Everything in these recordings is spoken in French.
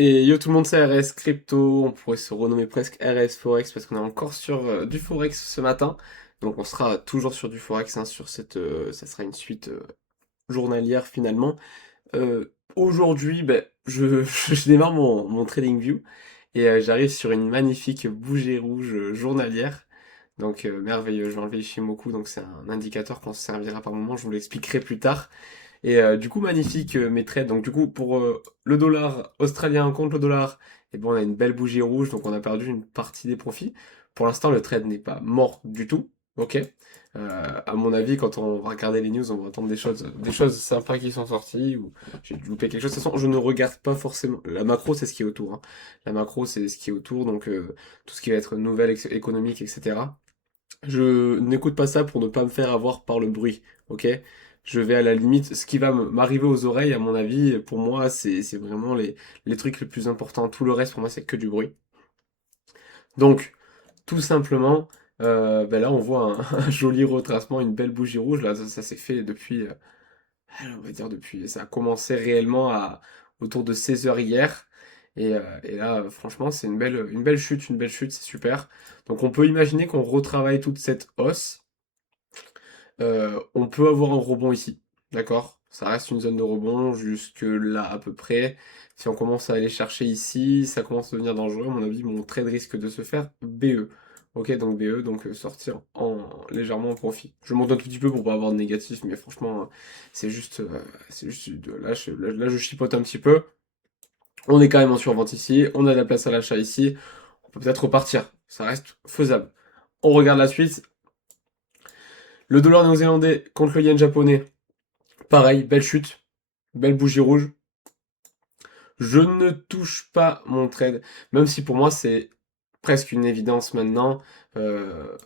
Et yo tout le monde, c'est RS Crypto, on pourrait se renommer presque RS Forex parce qu'on est encore sur du Forex ce matin. Donc on sera toujours sur du Forex, hein, sur ça sera une suite journalière finalement. Aujourd'hui, ben, je démarre mon TradingView et j'arrive sur une magnifique bougie rouge journalière. Donc merveilleux, je vais enlever Ishimoku, donc c'est un indicateur qu'on se servira par moment, je vous l'expliquerai plus tard. Et du coup, magnifique mes trades. Donc du coup, pour le dollar australien contre le dollar, et bon, on a une belle bougie rouge, donc on a perdu une partie des profits. Pour l'instant, le trade n'est pas mort du tout. Ok. À mon avis, quand on va regarder les news, on va entendre des choses sympas qui sont sorties, ou j'ai loupé quelque chose. De toute façon, je ne regarde pas forcément. La macro, c'est ce qui est autour, hein. La macro, c'est ce qui est autour, donc tout ce qui va être nouvelle économique, etc. Je n'écoute pas ça pour ne pas me faire avoir par le bruit, ok? Je vais à la limite, ce qui va m'arriver aux oreilles, à mon avis, pour moi, c'est vraiment les trucs les plus importants. Tout le reste, pour moi, c'est que du bruit. Donc, tout simplement, ben là, on voit un joli retracement, une belle bougie rouge. Là, ça s'est fait depuis, on va dire depuis, ça a commencé réellement autour de 16 heures hier. Et là, franchement, c'est une belle chute, c'est super. Donc, on peut imaginer qu'on retravaille toute cette hausse. On peut avoir un rebond ici, d'accord? Ça reste une zone de rebond jusque là à peu près. Si on commence à aller chercher ici, ça commence à devenir dangereux. À mon avis, mon trade risque de se faire BE. Ok, donc BE, donc sortir légèrement en profit. Je monte un tout petit peu pour pas avoir de négatif, mais franchement, c'est juste là, je chipote un petit peu. On est quand même en survente ici, on a de la place à l'achat ici. On peut peut-être repartir. Ça reste faisable. On regarde la suite. Le dollar néo-zélandais contre le yen japonais. Pareil, belle chute, belle bougie rouge. Je ne touche pas mon trade, même si pour moi c'est presque une évidence maintenant.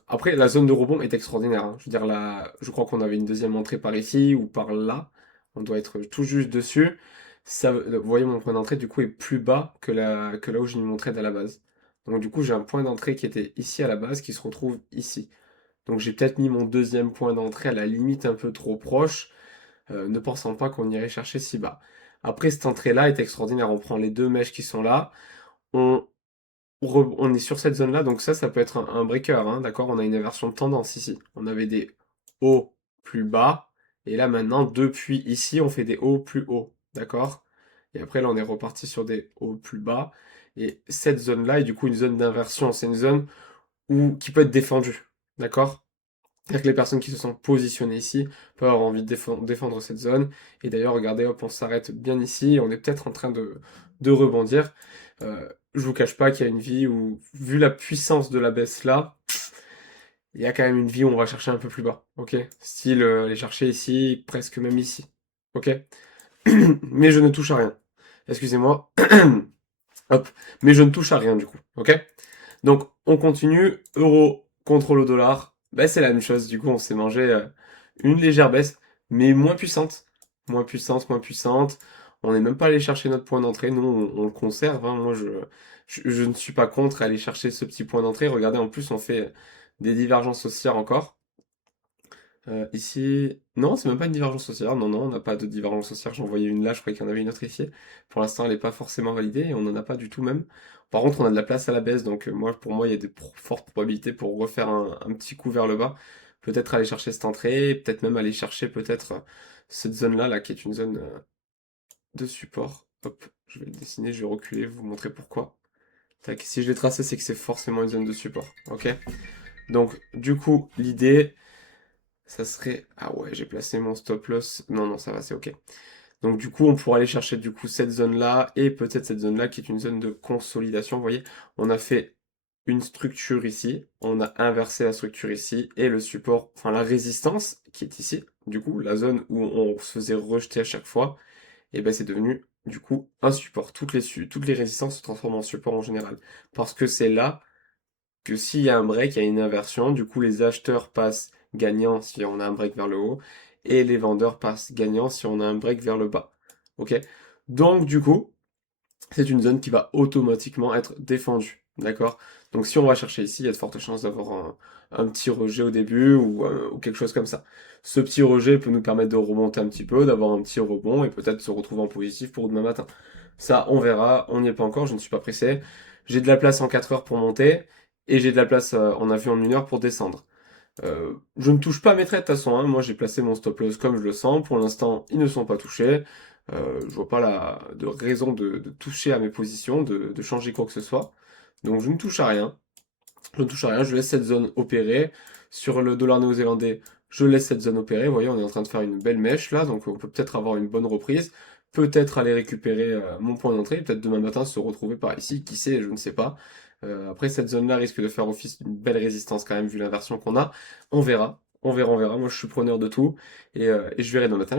Après, la zone de rebond est extraordinaire, hein. Je veux dire, là, je crois qu'on avait une deuxième entrée par ici ou par là. On doit être tout juste dessus. Ça, vous voyez, mon point d'entrée du coup est plus bas que là où j'ai mis mon trade à la base. Donc du coup, j'ai un point d'entrée qui était ici à la base qui se retrouve ici. Donc j'ai peut-être mis mon deuxième point d'entrée à la limite un peu trop proche, ne pensant pas qu'on irait chercher si bas. Après, cette entrée-là est extraordinaire. On prend les deux mèches qui sont là, on, on est sur cette zone-là, donc ça peut être un breaker, hein, d'accord? On a une inversion de tendance ici. On avait des hauts plus bas, et là maintenant, depuis ici, on fait des hauts plus hauts, d'accord? Et après, là, on est reparti sur des hauts plus bas. Et cette zone-là est du coup une zone d'inversion. C'est une zone qui peut être défendue, d'accord? C'est-à-dire que les personnes qui se sont positionnées ici peuvent avoir envie de défendre cette zone. Et d'ailleurs, regardez, hop, on s'arrête bien ici. On est peut-être en train de rebondir. Je vous cache pas qu'il y a une vie où, vu la puissance de la baisse là, il y a quand même une vie où on va chercher un peu plus bas. Ok? Style, aller chercher ici, presque même ici. Ok? Mais je ne touche à rien. Excusez-moi. Hop. Mais je ne touche à rien du coup. Ok? Donc, on continue. Euro contre le dollar. Ben, c'est la même chose. Du coup, on s'est mangé une légère baisse, mais moins puissante. Moins puissante, moins puissante. On n'est même pas allé chercher notre point d'entrée. Nous, on le conserve, hein. Moi, je ne suis pas contre aller chercher ce petit point d'entrée. Regardez, en plus, on fait des divergences haussières encore. Ici, non, c'est même pas une divergence haussière. Non, non, on n'a pas de divergence haussière. J'en voyais une là, je croyais qu'il y en avait une autre ici. Pour l'instant, elle n'est pas forcément validée et on n'en a pas du tout même. Par contre, on a de la place à la baisse, donc pour moi, il y a des fortes probabilités pour refaire un petit coup vers le bas. Peut-être aller chercher cette entrée, peut-être même aller chercher peut-être cette zone-là, là, qui est une zone de support. Hop, je vais le dessiner, je vais reculer, vous montrer pourquoi. Tac, si je l'ai tracé, c'est que c'est forcément une zone de support. Ok? Donc, du coup, l'idée. Ça serait... Ah ouais, j'ai placé mon stop loss. Non, non, ça va, c'est ok. Donc du coup, on pourra aller chercher du coup cette zone-là et peut-être cette zone-là qui est une zone de consolidation. Vous voyez, on a fait une structure ici, on a inversé la structure ici et le support, enfin la résistance qui est ici, du coup, la zone où on se faisait rejeter à chaque fois, et ben c'est devenu du coup un support. Toutes les résistances se transforment en support en général. Parce que c'est là que s'il y a un break, il y a une inversion. Du coup, les acheteurs passent gagnants si on a un break vers le haut, et les vendeurs passent gagnants si on a un break vers le bas. Ok? Donc, du coup, c'est une zone qui va automatiquement être défendue. D'accord? Donc, si on va chercher ici, il y a de fortes chances d'avoir un petit rejet au début ou quelque chose comme ça. Ce petit rejet peut nous permettre de remonter un petit peu, d'avoir un petit rebond et peut-être se retrouver en positif pour demain matin. Ça, on verra, on n'y est pas encore, je ne suis pas pressé. J'ai de la place en 4 heures pour monter, et j'ai de la place, on a vu en 1 heure pour descendre. Je ne touche pas mes traits de toute façon, hein. Moi j'ai placé mon stop loss comme je le sens. Pour l'instant, ils ne sont pas touchés. Je vois pas de raison de toucher à mes positions, de changer quoi que ce soit. Donc je ne touche à rien. Je ne touche à rien, je laisse cette zone opérer. Sur le dollar néo-zélandais, je laisse cette zone opérer. Vous voyez, on est en train de faire une belle mèche là, donc on peut peut-être avoir une bonne reprise. Peut-être aller récupérer mon point d'entrée, peut-être demain matin se retrouver par ici, qui sait, je ne sais pas. Après, cette zone-là risque de faire office d'une belle résistance quand même, vu l'inversion qu'on a. On verra, on verra, on verra. Moi, je suis preneur de tout, et je verrai demain matin,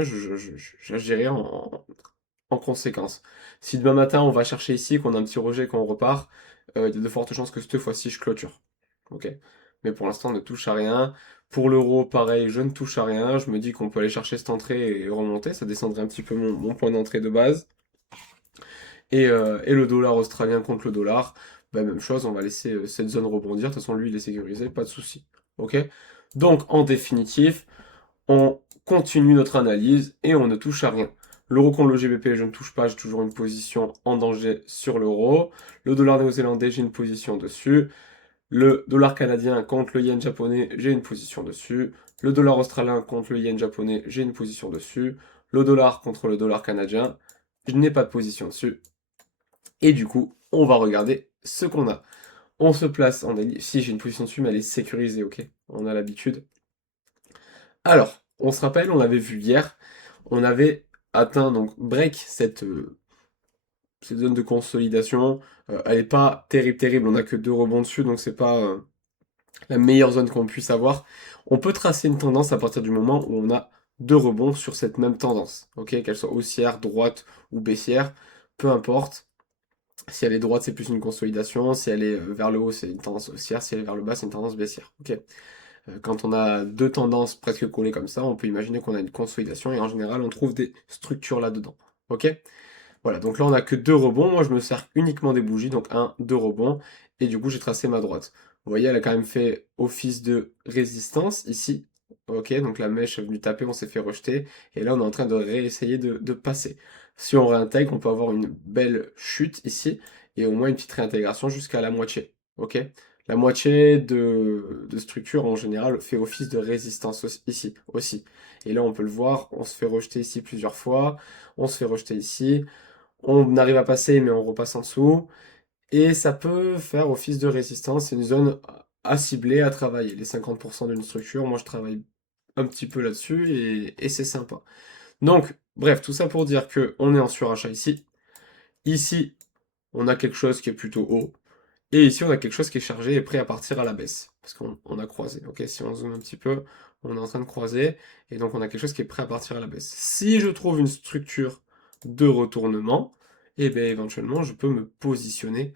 j'agirai en conséquence. Si demain matin on va chercher ici, qu'on a un petit rejet, qu'on repart, il y a de fortes chances que cette fois-ci je clôture. Ok. Mais pour l'instant, on ne touche à rien. Pour l'euro, pareil, je ne touche à rien. Je me dis qu'on peut aller chercher cette entrée et remonter. Ça descendrait un petit peu mon point d'entrée de base. Et le dollar australien contre le dollar, bah, même chose, on va laisser cette zone rebondir. De toute façon, lui, il est sécurisé, pas de souci. Ok. Donc, en définitive, on continue notre analyse et on ne touche à rien. L'euro contre le GBP, je ne touche pas, j'ai toujours une position en danger sur l'euro. Le dollar néo-zélandais, j'ai une position dessus. Le dollar canadien contre le yen japonais, j'ai une position dessus. Le dollar australien contre le yen japonais, j'ai une position dessus. Le dollar contre le dollar canadien, je n'ai pas de position dessus. Et du coup, on va regarder ce qu'on a. On se place en daily. Si j'ai une position dessus, mais elle est sécurisée, ok? On a l'habitude. Alors, on se rappelle, on l'avait vu hier, on avait atteint donc break cette zone de consolidation. Elle n'est pas terrible, terrible, on n'a que 2 rebonds dessus, donc c'est pas la meilleure zone qu'on puisse avoir. On peut tracer une tendance à partir du moment où on a 2 rebonds sur cette même tendance, ok, qu'elle soit haussière, droite ou baissière, peu importe. Si elle est droite, c'est plus une consolidation. Si elle est vers le haut, c'est une tendance haussière. Si elle est vers le bas, c'est une tendance baissière. Ok. Quand on a 2 tendances presque collées comme ça, on peut imaginer qu'on a une consolidation et en général, on trouve des structures là-dedans. Ok? Voilà, donc là, on n'a que 2 rebonds. Moi, je me sers uniquement des bougies, donc un, 2 rebonds. Et du coup, j'ai tracé ma droite. Vous voyez, elle a quand même fait office de résistance ici. Ok, donc la mèche est venue taper, on s'est fait rejeter. Et là, on est en train de réessayer de passer. Si on réintègre, on peut avoir une belle chute ici et au moins une petite réintégration jusqu'à la moitié. Ok? La moitié de structure en général fait office de résistance ici aussi. Et là, on peut le voir, on se fait rejeter ici plusieurs fois, on se fait rejeter ici, on arrive à passer, mais on repasse en dessous. Et ça peut faire office de résistance. C'est une zone à cibler, à travailler. Les 50% d'une structure, moi je travaille un petit peu là-dessus et c'est sympa. Donc, bref, tout ça pour dire que on est en surachat ici. Ici, on a quelque chose qui est plutôt haut. Et ici, on a quelque chose qui est chargé et prêt à partir à la baisse. Parce qu'on a croisé. Ok, si on zoome un petit peu, on est en train de croiser. Et donc, on a quelque chose qui est prêt à partir à la baisse. Si je trouve une structure de retournement, et bien éventuellement, je peux me positionner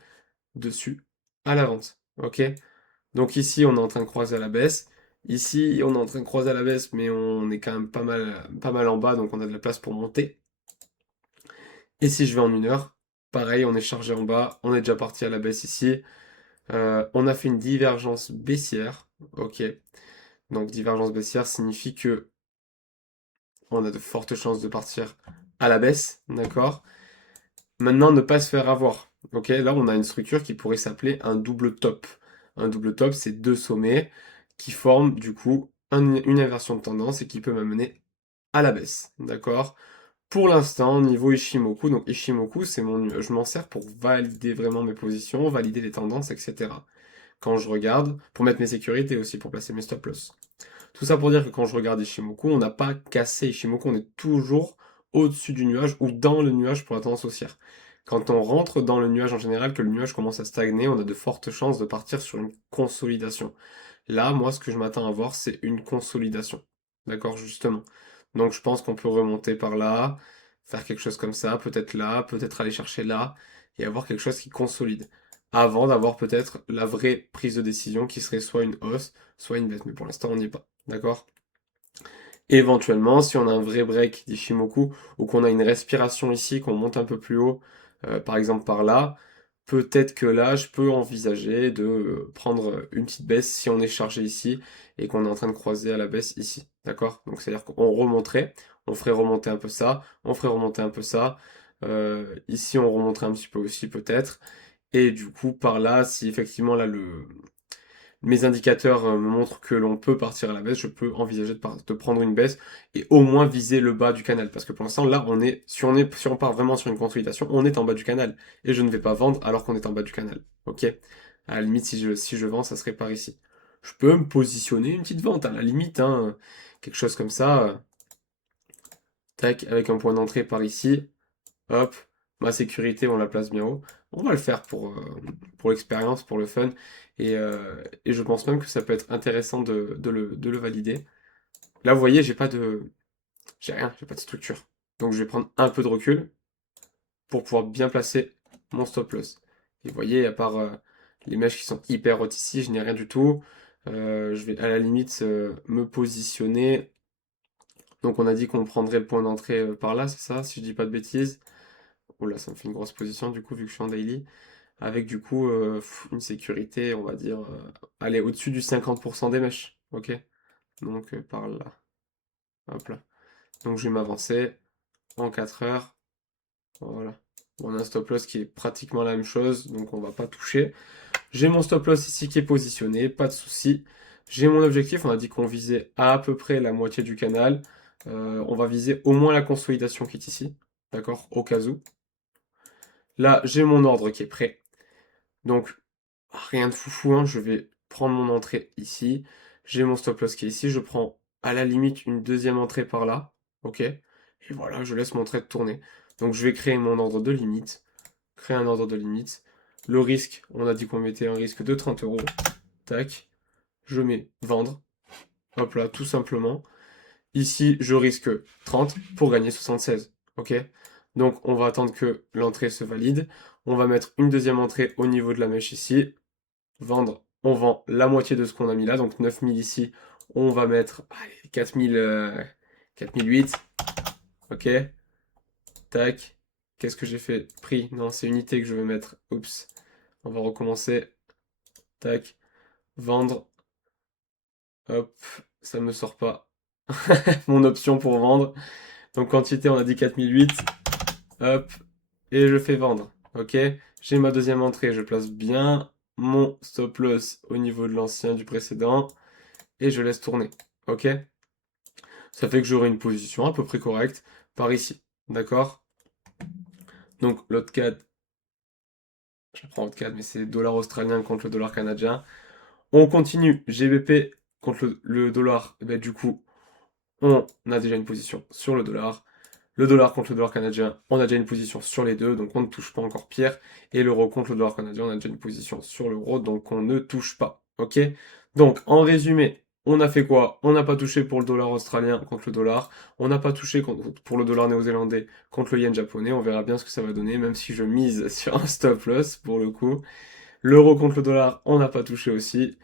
dessus à la vente. Ok? Donc ici, on est en train de croiser à la baisse. Ici, on est en train de croiser à la baisse, mais on est quand même pas mal en bas, donc on a de la place pour monter. Et si je vais en 1 heure, pareil, on est chargé en bas, on est déjà parti à la baisse ici. On a fait une divergence baissière. Ok. Donc divergence baissière signifie que on a de fortes chances de partir à la baisse. D'accord? Maintenant, ne pas se faire avoir. Ok, là, on a une structure qui pourrait s'appeler un double top. Un double top, c'est 2 sommets qui forment du coup une inversion de tendance et qui peut m'amener à la baisse. D'accord? Pour l'instant, niveau Ishimoku, donc Ishimoku, je m'en sers pour valider vraiment mes positions, valider les tendances, etc. Quand je regarde, pour mettre mes sécurités aussi, pour placer mes stop loss. Tout ça pour dire que quand je regarde Ishimoku, on n'a pas cassé Ishimoku, on est toujours au-dessus du nuage ou dans le nuage pour la tendance haussière. Quand on rentre dans le nuage en général, que le nuage commence à stagner, on a de fortes chances de partir sur une consolidation. Là, moi, ce que je m'attends à voir, c'est une consolidation. D'accord, justement. Donc, je pense qu'on peut remonter par là, faire quelque chose comme ça, peut-être là, peut-être aller chercher là, et avoir quelque chose qui consolide. Avant d'avoir peut-être la vraie prise de décision qui serait soit une hausse, soit une baisse. Mais pour l'instant, on n'y est pas. D'accord? Éventuellement, si on a un vrai break d'Ishimoku, ou qu'on a une respiration ici, qu'on monte un peu plus haut, par exemple par là, peut-être que là, je peux envisager de prendre une petite baisse si on est chargé ici et qu'on est en train de croiser à la baisse ici. D'accord? Donc c'est-à-dire qu'on remonterait, on ferait remonter un peu ça, on ferait remonter un peu ça. Ici, on remonterait un petit peu aussi, peut-être. Et du coup, par là, si effectivement, là, mes indicateurs me montrent que l'on peut partir à la baisse, je peux envisager de prendre une baisse et au moins viser le bas du canal. Parce que pour l'instant, là, si on part vraiment sur une consolidation, on est en bas du canal. Et je ne vais pas vendre alors qu'on est en bas du canal. Ok? À la limite, si je vends, ça serait par ici. Je peux me positionner une petite vente, à la limite, hein, quelque chose comme ça. Tac, avec un point d'entrée par ici. Hop, ma sécurité, on la place bien haut. On va le faire pour l'expérience, pour le fun. Et je pense même que ça peut être intéressant de le valider. Là, vous voyez, j'ai rien, j'ai pas de structure. Donc je vais prendre un peu de recul pour pouvoir bien placer mon stop loss. Et vous voyez, à part les mèches qui sont hyper hautes ici, je n'ai rien du tout. Je vais à la limite me positionner. Donc on a dit qu'on prendrait le point d'entrée par là, c'est ça, si je dis pas de bêtises. Oula, ça me fait une grosse position du coup, vu que je suis en daily. Avec du coup une sécurité, on va dire, allez, au-dessus du 50% des mèches. Ok? Donc par là. Hop là. Donc je vais m'avancer en 4 heures. Voilà. On a un stop loss qui est pratiquement la même chose, donc on va pas toucher. J'ai mon stop loss ici qui est positionné, pas de souci. J'ai mon objectif, on a dit qu'on visait à peu près la moitié du canal. On va viser au moins la consolidation qui est ici. D'accord? Au cas où. Là, j'ai mon ordre qui est prêt. Donc, rien de foufou, hein, je vais prendre mon entrée ici. J'ai mon stop loss qui est ici. Je prends à la limite une deuxième entrée par là. Ok? Et voilà, je laisse mon trade tourner. Donc, je vais créer mon ordre de limite. Créer un ordre de limite. Le risque, on a dit qu'on mettait un risque de 30 euros. Tac. Je mets vendre. Hop là, tout simplement. Ici, je risque 30 pour gagner 76. Ok? Donc, on va attendre que l'entrée se valide. On va mettre une deuxième entrée au niveau de la mèche ici. Vendre, on vend la moitié de ce qu'on a mis là. Donc, 9000 ici. On va mettre allez, 4000, 4008. Ok? Tac. Qu'est-ce que j'ai fait? Prix. Non, c'est unité que je veux mettre. Oups. On va recommencer. Tac. Vendre. Hop. Ça me sort pas. Mon option pour vendre. Donc quantité, on a dit 4008. Hop. Et je fais vendre. Ok. J'ai ma deuxième entrée. Je place bien mon stop loss au niveau de l'ancien du précédent. Et je laisse tourner. Ok. Ça fait que j'aurai une position à peu près correcte par ici. D'accord. Donc l'autre CAD. Je prends l'autre CAD, mais c'est dollar australien contre le dollar canadien. On continue. GBP contre le dollar. Et ben, du coup, on a déjà une position sur le dollar. Le dollar contre le dollar canadien, on a déjà une position sur les deux, donc on ne touche pas, encore pire. Et l'euro contre le dollar canadien, on a déjà une position sur l'euro, donc on ne touche pas. Ok? Donc, en résumé, on a fait quoi? On n'a pas touché pour le dollar australien contre le dollar. On n'a pas touché pour le dollar néo-zélandais contre le yen japonais. On verra bien ce que ça va donner, même si je mise sur un stop loss pour le coup. L'euro contre le dollar, on n'a pas touché aussi.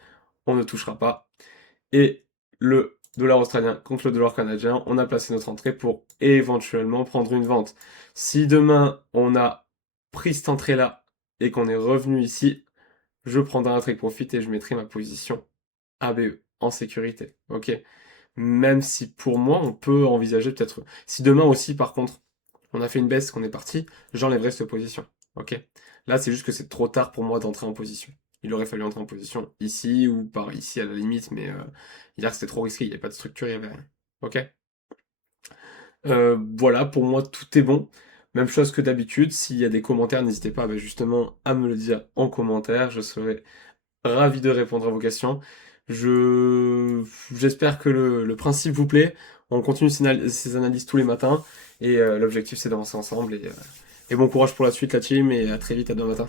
On ne touchera pas. Et le dollar australien contre le dollar canadien, on a placé notre entrée pour éventuellement prendre une vente. Si demain on a pris cette entrée-là et qu'on est revenu ici, je prendrai un trade profit et je mettrai ma position ABE en sécurité. Ok? Même si pour moi, on peut envisager peut-être. Si demain aussi, par contre, on a fait une baisse, qu'on est parti, j'enlèverai cette position. Ok? Là, c'est juste que c'est trop tard pour moi d'entrer en position. Il aurait fallu entrer en position ici ou par ici à la limite, mais hier c'était trop risqué, il n'y avait pas de structure, il n'y avait rien. Ok? Voilà, pour moi tout est bon. Même chose que d'habitude, s'il y a des commentaires, n'hésitez pas justement à me le dire en commentaire, je serai ravi de répondre à vos questions. J'espère que le principe vous plaît. On continue ces analyses tous les matins et l'objectif c'est d'avancer ensemble et bon courage pour la suite la team et à très vite à demain matin.